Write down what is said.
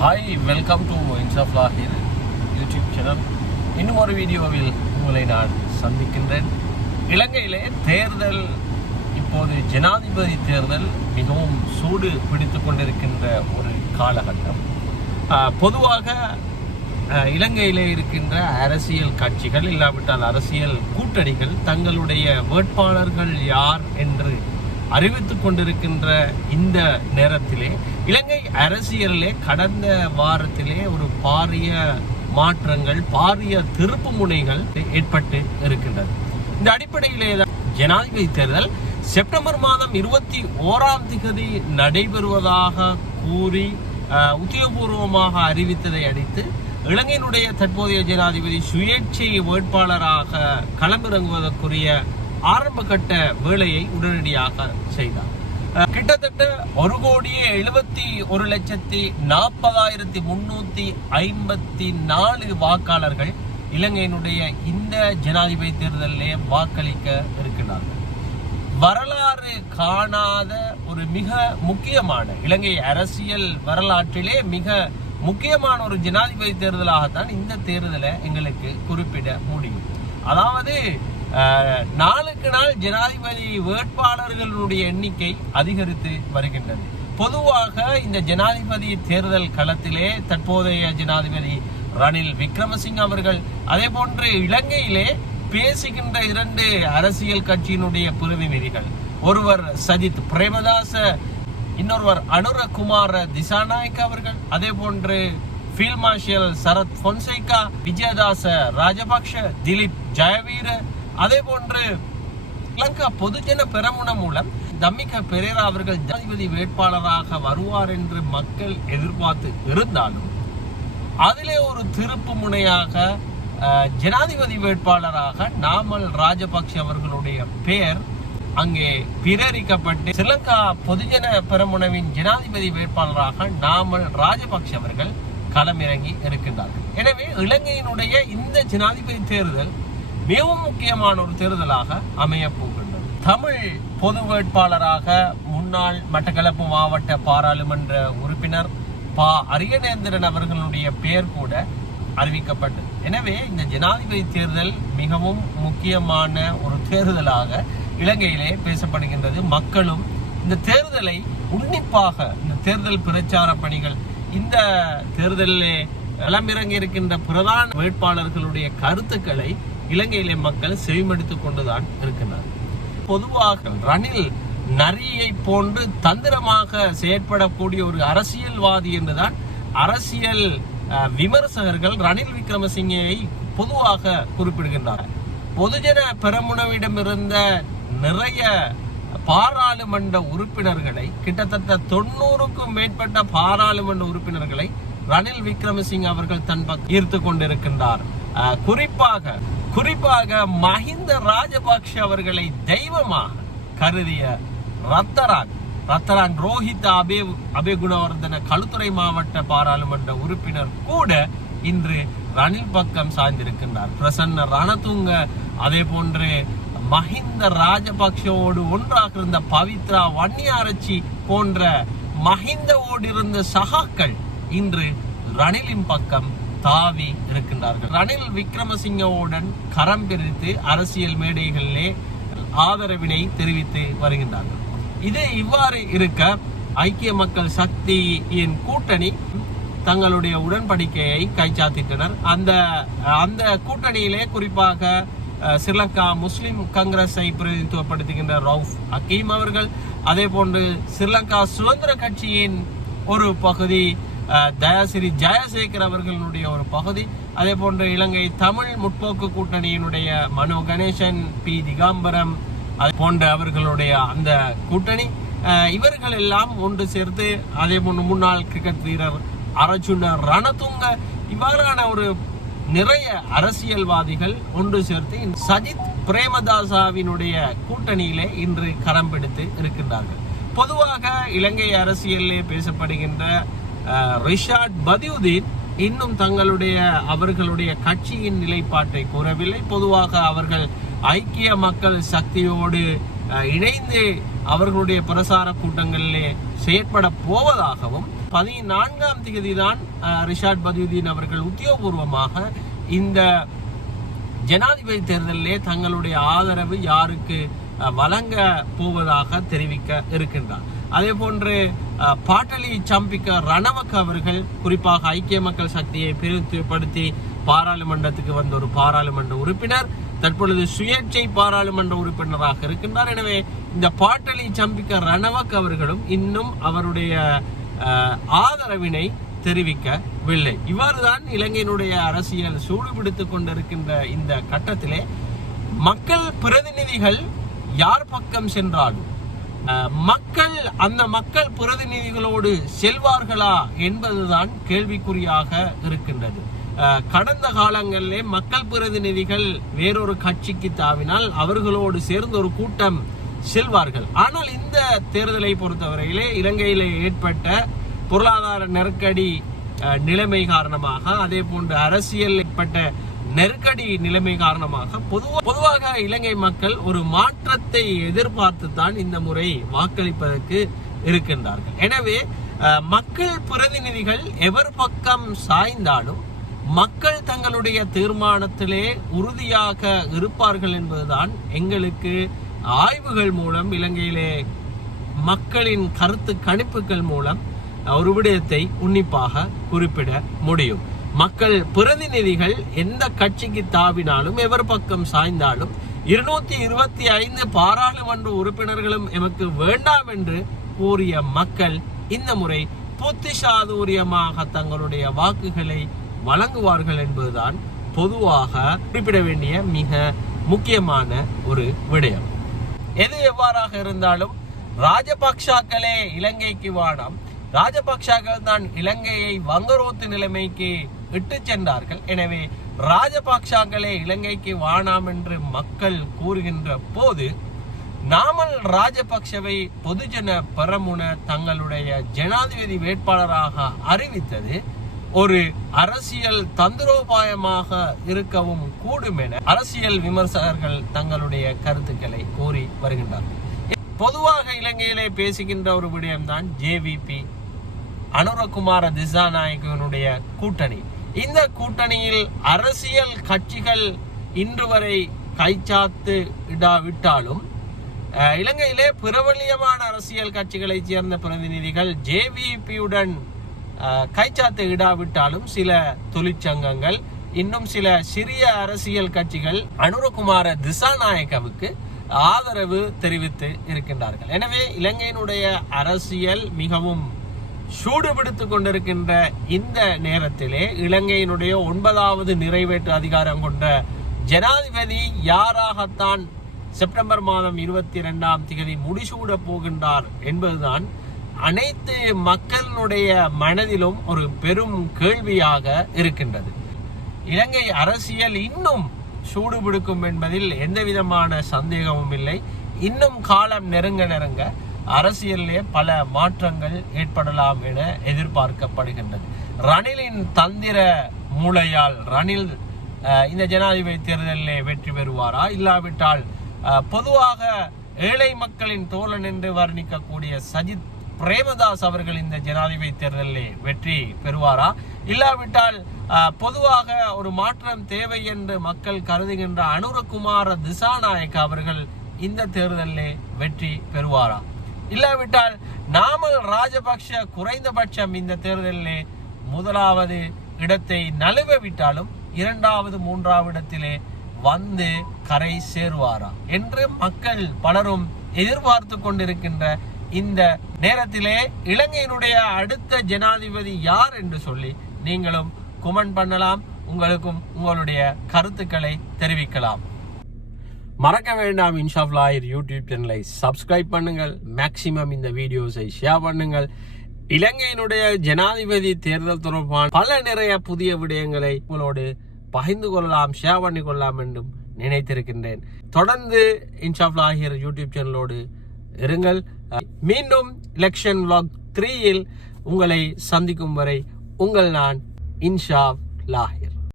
Hi, welcome to இன்சாஃப்லாஹிர் YouTube channel. இன்னும் ஒரு வீடியோவில் உங்களை நான் சந்திக்கின்றேன். இலங்கையிலே தேர்தல், இப்போது ஜனாதிபதி தேர்தல் மிகவும் சூடு பிடித்து கொண்டிருக்கின்ற ஒரு காலகட்டம். பொதுவாக இலங்கையிலே இருக்கின்ற அரசியல் கட்சிகள் இல்லாவிட்டால் அரசியல் கூட்டணிகள் தங்களுடைய வேட்பாளர்கள் யார் என்று அறிவித்துக் கொண்டிருக்கின்ற இந்த நேரத்திலே இலங்கை அரசியலிலே கடந்த வாரத்திலே ஒரு பாரிய மாற்றங்கள், பாரிய திருப்பு முனைகள் ஏற்பட்டு இருக்கின்றது. இந்த அடிப்படையிலே ஜனாதிபதி தேர்தல் செப்டம்பர் மாதம் 21 நடைபெறுவதாக கூறி உத்தியோகபூர்வமாக அறிவித்ததை அடுத்து இலங்கையினுடைய தற்போதைய ஜனாதிபதி சுயேட்சை வேட்பாளராக களமிறங்குவதற்குரிய ஆரம்ப கட்ட வேலையை உடனடியாக செய்தார். கிட்டத்தட்ட 1,71,40,354 வாக்காளர்கள் இலங்கையினுடைய இந்த ஜனாதிபதி தேர்தலிலே வாக்களிக்க இருக்கிறார்கள். வரலாறு காணாத ஒரு மிக முக்கியமான, இலங்கை அரசியல் வரலாற்றிலே மிக முக்கியமான ஒரு ஜனாதிபதி தேர்தலாகத்தான் இந்த தேர்தலை எங்களுக்கு குறிப்பிட முடியும். அதாவது நாளுக்கு நாள் ஜனாதிபதி வேட்பாளர்களுடைய எண்ணிக்கை அதிகரித்து வருகின்றது. பொதுவாக இந்த ஜனாதிபதி தேர்தல் களத்திலே தற்போதைய ஜனாதிபதி ரணில் விக்ரமசிங்க அவர்கள், அதே போன்று இலங்கையிலே பேசுகின்ற 2 அரசியல் கட்சியினுடைய பிரதிநிதிகள், ஒருவர் சஜித் பிரேமதாச, இன்னொருவர் அனுரகுமார திசாநாயக்க அவர்கள், அதே போன்று ஃபீல்ட் மார்ஷல் சரத் பொன்சேகா, விஜயதாச ராஜபக்ஷ, திலீப் ஜெயவீர, அதே போன்று ஸ்ரீலங்கா பொதுஜன பெரமுன மூலம் தம்மிக பெரேரா அவர்கள் ஜனாதிபதி வேட்பாளராக வருவார் என்று மக்கள் எதிர்பார்த்து இருந்தாலும் அதிலே ஒரு திருப்பு முனையாக ஜனாதிபதி வேட்பாளராக நாமல் ராஜபக்ஷ அவர்களுடைய பெயர் அங்கே பிரேரிக்கப்பட்டு ஸ்ரீலங்கா பொதுஜன பெரமுனவின் ஜனாதிபதி வேட்பாளராக நாமல் ராஜபக்ஷ அவர்கள் களமிறங்கி இருக்கின்றார்கள். எனவே இலங்கையினுடைய இந்த ஜனாதிபதி தேர்தல் மிகவும் முக்கியமான ஒரு தேர்தலாக அமைய போகின்றது. தமிழ் பொது வேட்பாளராக முன்னாள் மட்டக்களப்பு மாவட்ட பாராளுமன்ற உறுப்பினர் பா அரியநேந்திரன் அவர்களுடைய பெயர் கூட அறிவிக்கப்பட்டது. எனவே இந்த ஜனாதிபதி தேர்தல் மிகவும் முக்கியமான ஒரு தேர்தலாக இலங்கையிலே பேசப்படுகின்றது. மக்களும் இந்த தேர்தலை உன்னிப்பாக, இந்த தேர்தல் பிரச்சார பணிகள், இந்த தேர்தலிலே களமிறங்கி இருக்கின்ற பிரதான வேட்பாளர்களுடைய கருத்துக்களை இலங்கையிலே மக்கள் செவிமடுத்துக் கொண்டுதான் இருக்கின்றனர். பொதுவாக ரணில் நரியை போன்று தந்திரமாக செயற்படக்கூடிய ஒரு அரசியல்வாதி என்றுதான் அரசியல் விமர்சகர்கள் ரணில் விக்ரமசிங்கை பொதுவாக குறிப்பிடுகின்றனர். பொதுஜன பெரமுனவிடம் இருந்த நிறைய பாராளுமன்ற உறுப்பினர்களை, கிட்டத்தட்ட 90க்கும் மேற்பட்ட பாராளுமன்ற உறுப்பினர்களை ரணில் விக்ரமசிங்க அவர்கள் தன் பக்கம் ஈர்த்து கொண்டிருக்கின்றார். குறிப்பாக மஹிந்த ராஜபக்ஷ அவர்களை தெய்வமாக கருதிய ரத்தரான் ரோஹித் அபேகுணவர்தன களுத்துறை மாவட்ட பாராளுமன்ற உறுப்பினர் கூட இன்று ரணில் பக்கம் சாய்ந்திருக்கின்றார். பிரசன்ன ரணதுங்க, அதே போன்று மஹிந்த ராஜபக்ஷோடு ஒன்றாக இருந்த பவித்ரா வன்னியாரச்சி போன்ற மஹிந்தவோடு இருந்த சகாக்கள் இன்று ரணிலின் பக்கம் தாவி இருக்கின்றார்கள். ரணில் விக்ரமசிங்கவுடன் கரம் பிரித்து அரசியல் மேடைகளிலே ஆதரவினை தெரிவித்து வருகின்றார்கள். இது இவ்வாறு இருக்க ஐக்கிய மக்கள் சக்தியின் கூட்டணி தங்களுடைய உடன்படிக்கையை கைச்சாத்திட்டனர். அந்த கூட்டணியிலே குறிப்பாக ஸ்ரீலங்கா முஸ்லிம் காங்கிரஸை பிரதிநிதித்துவப்படுத்துகின்ற ரவுஃப் ஹக்கீம் அவர்கள், அதே போன்று ஸ்ரீலங்கா சுதந்திர கட்சியின் ஒரு பகுதி தயாசிரி ஜெயசேகர் அவர்களுடைய ஒரு பகுதி, அதே போன்று இலங்கை தமிழ் முற்போக்கு கூட்டணியினுடைய மனோ கணேசன், பி திகாம்பரம், அது போன்ற அவர்களுடைய அந்த கூட்டணி, இவர்கள் எல்லாம் ஒன்று சேர்த்து, அதே போன்று முன்னாள் கிரிக்கெட் வீரர் அர்ஜுன ரணதுங்க, இவ்வாறான ஒரு நிறைய அரசியல்வாதிகள் ஒன்று சேர்த்து சஜித் பிரேமதாசாவினுடைய கூட்டணியிலே இன்று கரம் பிடித்து இருக்கின்றார்கள். பொதுவாக இலங்கை அரசியலிலே பேசப்படுகின்ற ரிஷாட் பதியுதீன் இன்னும் அவர்களுடைய கட்சியின் நிலைப்பாட்டை கூறவில்லை. பொதுவாக அவர்கள் ஐக்கிய மக்கள் சக்தியோடு இணைந்து அவர்களுடைய பிரசார கூட்டங்களிலே செயற்பட போவதாகவும் 14ஆம் தேதி தான் ரிஷாட் பதியுதீன் அவர்கள் உத்தியோகபூர்வமாக இந்த ஜனாதிபதி தேர்தலிலே தங்களுடைய ஆதரவு யாருக்கு வழங்க போவதாக தெரிவிக்க இருக்கின்றார். அதே போன்று பாட்டலி சம்பிக்க ரணவக்க அவர்கள் குறிப்பாக ஐக்கிய மக்கள் சக்தியை பிரிவுபடுத்தி பாராளுமன்றத்துக்கு வந்த ஒரு பாராளுமன்ற உறுப்பினர் தற்பொழுது சுயேட்சை பாராளுமன்ற உறுப்பினராக இருக்கின்றார். எனவே இந்த பாட்டலி சம்பிக்க ரணவக்க அவர்களும் இன்னும் அவருடைய ஆதரவினை தெரிவிக்கவில்லை. இவ்வாறுதான் இலங்கையினுடைய அரசியல் சூடுபிடித்துக் கொண்டிருக்கின்ற இந்த கட்டத்திலே மக்கள் பிரதிநிதிகள் யார் பக்கம் சென்றாலும் மக்கள் அந்த மக்கள் பிரதிநிதிகளோடு செல்வார்களா என்பதுதான் கேள்விக்குறியாக இருக்கின்றது. கடந்த காலங்களிலே மக்கள் பிரதிநிதிகள் வேறொரு கட்சிக்கு தாவினால் அவர்களோடு சேர்ந்து ஒரு கூட்டம் செல்வார்கள். ஆனால் இந்த தேர்தலை பொறுத்தவரையிலே இலங்கையிலே ஏற்பட்ட பொருளாதார நெருக்கடி நிலைமை காரணமாக, அதே போன்று அரசியல் ஏற்பட்ட நெருக்கடி நிலைமை காரணமாக பொதுவாக இலங்கை மக்கள் ஒரு மாற்றத்தை எதிர்பார்த்து தான் இந்த முறை வாக்களிப்பதற்கு இருக்கின்றார்கள். எனவே மக்கள் பிரதிநிதிகள் எவர் பக்கம் சாய்ந்தாலும் மக்கள் தங்களுடைய தீர்மானத்திலே உறுதியாக இருப்பார்கள் என்பதுதான் எங்களுக்கு ஆய்வுகள் மூலம் இலங்கையிலே மக்களின் கருத்து கணிப்புகள் மூலம் ஒரு விடயத்தை உன்னிப்பாக குறிப்பிட முடியும். மக்கள் பிரதிநிதிகள் எந்த கட்சிக்கு தாவினாலும் எவர் பக்கம் சாய்ந்தாலும் 225 பாராளுமன்ற உறுப்பினர்களும் எமக்கு வேண்டாம் என்று கூறிய மக்கள் இந்த முறை புத்திசாதுரியமாக தங்களுடைய வாக்குகளை வழங்குவார்கள் என்பதுதான் பொதுவாக குறிப்பிட வேண்டிய மிக முக்கியமான ஒரு விடயம். எது எவ்வாறாக இருந்தாலும் ராஜபக்ஷாக்களே இலங்கைக்கு வானம், ராஜபக்ஷாக்கள் தான் இலங்கையை வங்குரோத்து நிலைமைக்கு இட்டு சென்றார்கள். எனவே ராஜபக்ஷாக்களே இலங்கைக்கு வானாம் என்று மக்கள் கூறுகின்ற போது நாமல் ராஜபக்ஷவை பொதுஜன பெரமுன தங்களுடைய ஜனாதிபதி வேட்பாளராக அறிவித்தது ஒரு அரசியல் தந்திரோபாயமாக இருக்கவும் கூடும் என அரசியல் விமர்சகர்கள் தங்களுடைய கருத்துக்களை கூறி வருகின்றார்கள். பொதுவாக இலங்கையிலே பேசுகின்ற ஒரு விடயம்தான் ஜேவிபி அனுரகுமார திசாநாயகனுடைய கூட்டணி. இந்த கூட்டணியில் அரசியல் கட்சிகள் இன்று வரை கைச்சாத்து இடாவிட்டாலும் இலங்கையிலே பிரபலியமான அரசியல் கட்சிகளை சேர்ந்த பிரதிநிதிகள் ஜேவிபியுடன் கைச்சாத்து இடாவிட்டாலும் சில தொழிற்சங்கங்கள் இன்னும் சில சிறிய அரசியல் கட்சிகள் அனுரகுமார திசாநாயகவுக்கு ஆதரவு தெரிவித்து இருக்கின்றார்கள். எனவே இலங்கையினுடைய அரசியல் மிகவும் சூடுபிடித்துக் கொண்டிருக்கின்ற இந்த நேரத்திலே இலங்கையினுடைய 9வது நிறைவேற்று அதிகாரம் கொண்ட ஜனாதிபதி யாராகத்தான் செப்டம்பர் மாதம் 22ஆம் தேதி முடிசூட போகின்றார் என்பதுதான் அனைத்து மக்களுடைய மனதிலும் ஒரு பெரும் கேள்வியாக இருக்கின்றது. இலங்கை அரசியல் இன்னும் சூடுபிடிக்கும் என்பதில் எந்த விதமான சந்தேகமும் இல்லை. இன்னும் காலம் நெருங்க நெருங்க அரசியலிலே பல மாற்றங்கள் ஏற்படலாம் என எதிர்பார்க்கப்படுகின்றது. ரணிலின் தந்திர மூளையால் ரணில் இந்த ஜனாதிபதி தேர்தலிலே வெற்றி பெறுவாரா, இல்லாவிட்டால் பொதுவாக ஏழை மக்களின் தோழன் என்று வர்ணிக்கக்கூடிய சஜித் பிரேமதாஸ் அவர்கள் இந்த ஜனாதிபதி தேர்தலிலே வெற்றி பெறுவாரா, இல்லாவிட்டால் பொதுவாக ஒரு மாற்றம் தேவை என்று மக்கள் கருதுகின்ற அனுரகுமார திசாநாயக்க அவர்கள் இந்த தேர்தலிலே வெற்றி பெறுவாரா, இல்லாவிட்டால் நாமல் ராஜபக்ஷ குறைந்தபட்சம் இந்த தேர்தலிலே முதலாவது இடத்தை நழுவ விட்டாலும் 2வது 3வது இடத்திலே வந்து கரை சேருவாரா என்று மக்கள் பலரும் எதிர்பார்த்து கொண்டிருக்கின்ற இந்த நேரத்திலே இலங்கையினுடைய அடுத்த ஜனாதிபதி யார் என்று சொல்லி நீங்களும் கமெண்ட் பண்ணலாம். உங்களுக்கும் உங்களுடைய கருத்துக்களை தெரிவிக்கலாம். மறக்க வேண்டாம், இன்ஷாப் லாஹிர் யூடியூப் சேனலை சப்ஸ்கிரைப் பண்ணுங்கள். மேக்சிமம் இந்த வீடியோஸை ஷேர் பண்ணுங்கள். இலங்கையினுடைய ஜனாதிபதி தேர்தல் தொடர்பான நிறைய புதிய விடயங்களை உங்களோடு பகிர்ந்து கொள்ளலாம், ஷேர் பண்ணி கொள்ளலாம் என்றும் நினைத்திருக்கின்றேன். தொடர்ந்து இன்ஷாப் லாஹிர் யூடியூப் சேனலோடு இருங்கள். மீண்டும் எலெக்ஷன் vlog 3 உங்களை சந்திக்கும் வரை உங்கள் நான் இன்ஷாப் லாஹிர்.